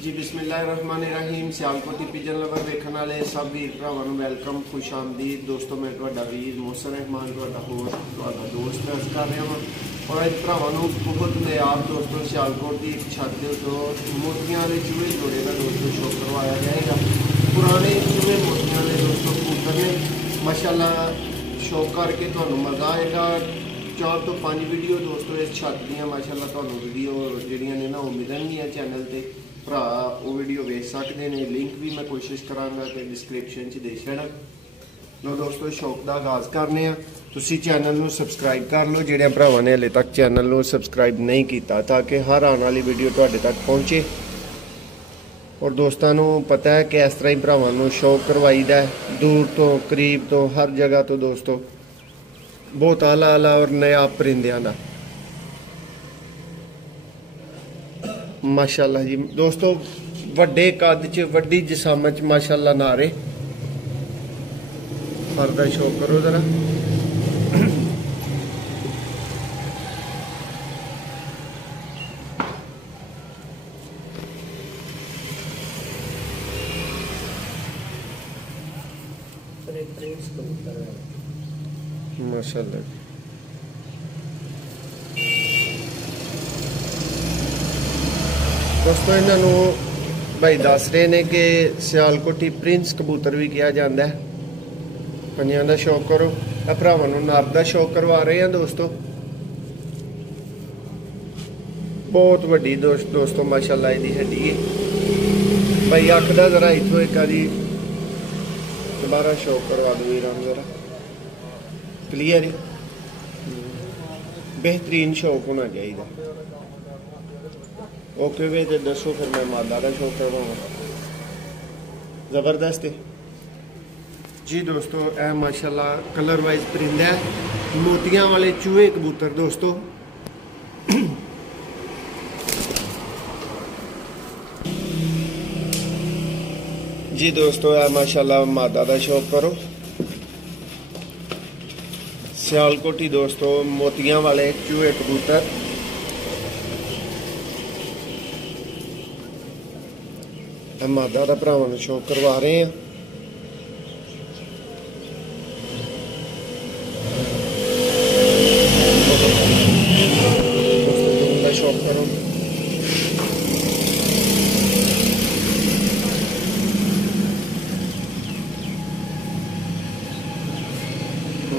जी बिस्मिल्लाहिर्रहमानिर्रहीम। Sialkoti pigeon lover देखने वाले सब वीर भरावां नूं वेलकम, खुश आमदीद। दोस्तों मैं तुहाडा वीर मोहसन रहमान तुहाडा होस्ट तुहाडा दोस्त अर्ज कर रहा हाँ। और अज भरावां नूं बहुत नायाब दोस्तों सियालकोट की एक छत के उत्तों मोतियां वाले चूहे जोड़े का दोस्तों शो करवाया जाएगा। पुराने चूहे मोतियां वाले दोस्तों कबूतर ने माशाअल्लाह शो करके तुहानूं मज़ा आएगा। 4 तो 5 वीडियो दोस्तों इस छत दियाँ माशाअल्लाह तुहानूं वीडियो जिहड़ियां ने ना वो मिलणगियां चैनल ते भरा वो वीडियो वेख सकते हैं। लिंक भी मैं कोशिश करांगा कि डिस्क्रिप्शन च दे छड़ा। लो दोस्तों शौक का आगाज़ करने तुसी चैनल नूं सबसक्राइब कर लो जिहड़े भरावां ने हले तक चैनल नूं सबसक्राइब नहीं किया, ताकि हर आने वाली वीडियो तुहाडे तक पहुँचे। और दोस्तों नूं पता है कि इस तरह ही भरावां नूं शौक करवाईदा है, दूर तो करीब तो हर जगह तो दोस्तों बहुत आला आला और नायाब परिंदियां दा माशाअल्लाह जी। दोस्तों वड्डे कद च वड्डी जिसामत च माशाअल्लाह नारे फरदा शो करो जरा। माशाअल्लाह दोस्तों इन्हों भाई दस रहे ने कि सियालकोटी प्रिंस कबूतर भी कहा जाता है। पंजां का शौक करो भरावां नूं नर का शौक करवा रहे हैं दोस्तों। बहुत वड्डी दोस्तों माशाअल्लाह इहदी हड्डी है। भाई अख दा जरा इत्थों एक बारी दोबारा शौक करवा दो वीरां जरा क्लीयर है। बेहतरीन शौक होना चाहिए। ओके वे तो दसो फिर मैं मादा का शौक करवाऊँ। जबरदस्त है जी दोस्तों। ए माशाल्लाह कलर वाइज परिंदा है, मोतियां वाले चूहे कबूतर दोस्तों। जी दोस्तों ए माशाल्लाह मादा का शौक करो। सियालकोटी दोस्तों मोतियां वाले चूहे कबूतर मादा का भरावां नूं शौक करवा रहे हैं। दोस्तों शौक करो।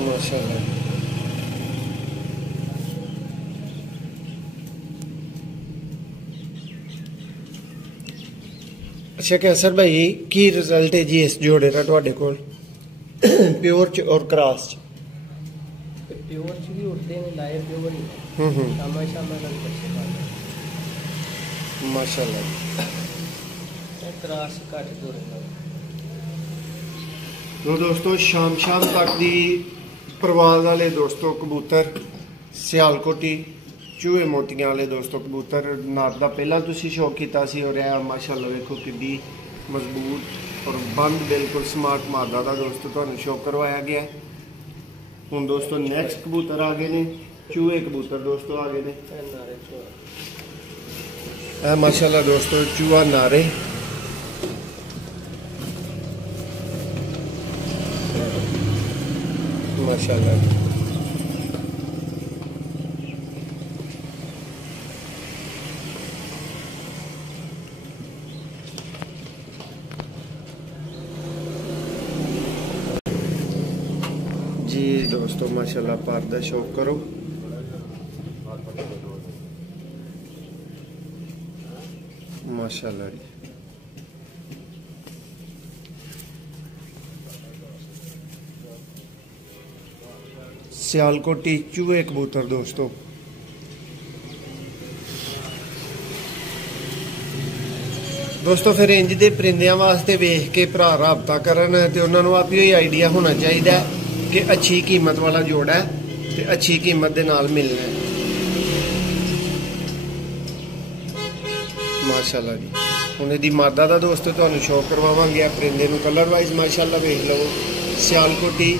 माशाअल्लाह अच्छा कैसर भाई की रिजल्ट है जी इस जोड़े का तुहाडे कोल प्योर च और क्रॉस च? प्योर च भी उड़ते हैं लाए प्योर ही शामा शामा नाल बच्चे पालदे माशाअल्लाह। क्रॉस घट जोड़े तो दोस्तों शाम तक दी परवाज वाले दोस्तों कबूतर सियालकोटी चूहे मोतियां वाले दोस्तों कबूतर नाद का पहला तुसी शौक किया सी और माशाअल्लाह देखो किड्डी मजबूत और बंद बिल्कुल स्मार्ट मादा का दोस्तों तुहानूं शौक करवाया गया। हुण दोस्तों नैक्सट कबूतर आ गए ने चूहे कबूतर दोस्तों आ गए ने। माशाअल्लाह दोस्तों चूहा नारे माशाअल्लाह। जी दोस्तों माशाअल्लाह पर्दा शौक करो। माशाअल्लाह जी सियालकोटी चूहे कबूतर दोस्तों। दोस्तों फिर इंज दे परिंदियां वास्ते वेख के भरा राबता करन ते उन्हां नूं आप ही आइडिया होना चाहिए कि अच्छी कीमत वाला जोड़ा है तो अच्छी कीमत के नाल मिलना है। माशाअल्लाह जी हुण इहदी मादा का दोस्तों तुहानूं शौक करवावांगे। परिंदे नूं कलर वाइज माशाअल्लाह वेख लवो। सियालकोटी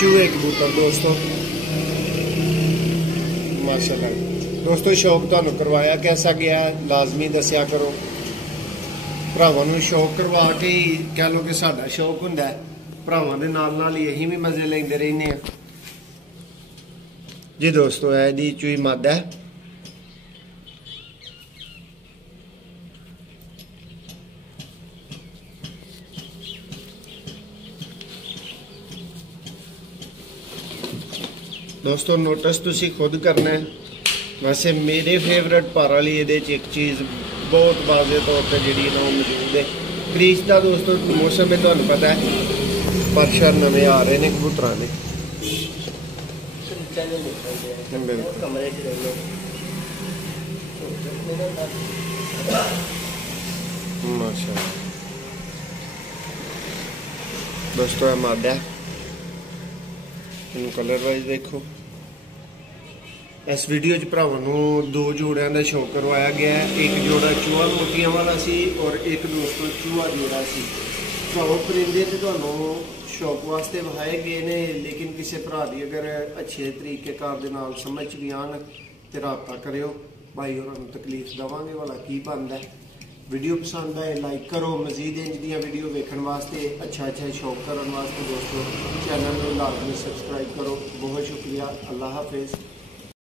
चूहे कबूतर दोस्तों माशाअल्लाह। दोस्तों शौक तुहानूं करवाया कैसा गया लाजमी दस्या करो। ਭਰਾਵਾਂ ਨੂੰ ਸ਼ੌਕ ਕਰਵਾ ਕੇ ਹੀ ਕਹਿ ਲਓ ਕਿ ਸਾਡਾ ਸ਼ੌਕ ਹੁੰਦਾ ਹੈ। ਭਰਾਵਾਂ ਦੇ ਨਾਲ ਨਾਲ ਹੀ ਅਸੀਂ ਵੀ ਮਜ਼ੇ ਲੈਂਦੇ ਰਹਿੰਦੇ ਆ ਜੀ। ਦੋਸਤੋ ਇਹ ਦੀ ਚੂਈ ਮੱਝ ਹੈ। ਦੋਸਤੋ ਨੋਟਿਸ ਤੁਸੀਂ ਖੁਦ ਕਰਨਾ ਹੈ। ਵੈਸੇ ਮੇਰੇ ਫੇਵਰਟ ਪਰ ਵਾਲੀ ਇਹਦੇ 'ਚ ਇੱਕ ਚੀਜ਼ ਬਹੁਤ ਵਾਜ਼ੇ ਤੌਰ ਤੇ ਜਿਹੜੀ ਨਾ ਉਹ ਮੌਜੂਦ ਹੈ। ਕ੍ਰੀਸ ਦਾ ਦੋਸਤੋ ਮੌਸਮ ਹੈ, ਤੁਹਾਨੂੰ ਪਤਾ ਹੈ ਪਰਸ਼ਰ ਨਵੇਂ ਆ ਰਹੇ ਨੇ ਕਬੂਤਰਾਂ ਦੇ। ਕਮਰੇ 'ਚ ਰਹਿੰਦੇ ਮਾਸ਼ਾਅੱਲਾ ਦੋਸਤੋ ਇਹ ਮਾਦਾ ਇਹਨੂੰ ਕਲਰ ਵਾਈਜ਼ ਦੇਖੋ। ਇਸ ਵੀਡੀਓ 'ਚ ਭਰਾਵਾਂ ਨੂੰ 2 ਜੋੜਿਆਂ ਦਾ ਸ਼ੌਕ ਕਰਵਾਇਆ ਗਿਆ ਹੈ। ਇੱਕ ਜੋੜਾ ਚੂਹਾ ਮੋਤੀਆਂ ਵਾਲਾ ਸੀ ਔਰ ਇੱਕ ਦੋਸਤੋ ਚੂਹਾ ਜੋੜਾ ਸੀ। ਭਰਾਵੋ ਪਰਿੰਦੇ ਤੇ ਤੁਹਾਨੂੰ ਸ਼ੌਕ ਵਾਸਤੇ ਵਹਾਏ ਗਏ ਨੇ, ਲੇਕਿਨ ਕਿਸੇ ਭਰਾ ਦੀ ਅਗਰ ਅੱਛੇ ਤਰੀਕੇਕਾਰ ਦੇ ਨਾਲ ਸਮਝ ਵੀ ਆਉਣ ਤੇ ਰਾਬਤਾ ਕਰਿਓ। ਭਾਈ ਹੋਰਾਂ ਨੂੰ ਤਕਲੀਫ ਦੇਵਾਂਗੇ ਵਾਲਾ ਕੀ ਬਣਦਾ। ਵੀਡੀਓ ਪਸੰਦ ਆਏ ਲਾਈਕ ਕਰੋ। ਮਜ਼ੀਦ ਇੰਜ ਦੀਆਂ ਵੀਡੀਓ ਵੇਖਣ ਵਾਸਤੇ ਅੱਛਾ ਸ਼ੌਕ ਕਰਨ ਵਾਸਤੇ ਦੋਸਤੋ ਚੈਨਲ ਨੂੰ ਲਾਜ਼ਮੀ ਸਬਸਕ੍ਰਾइब करो। बहुत शुक्रिया। अल्लाह हाफिज़।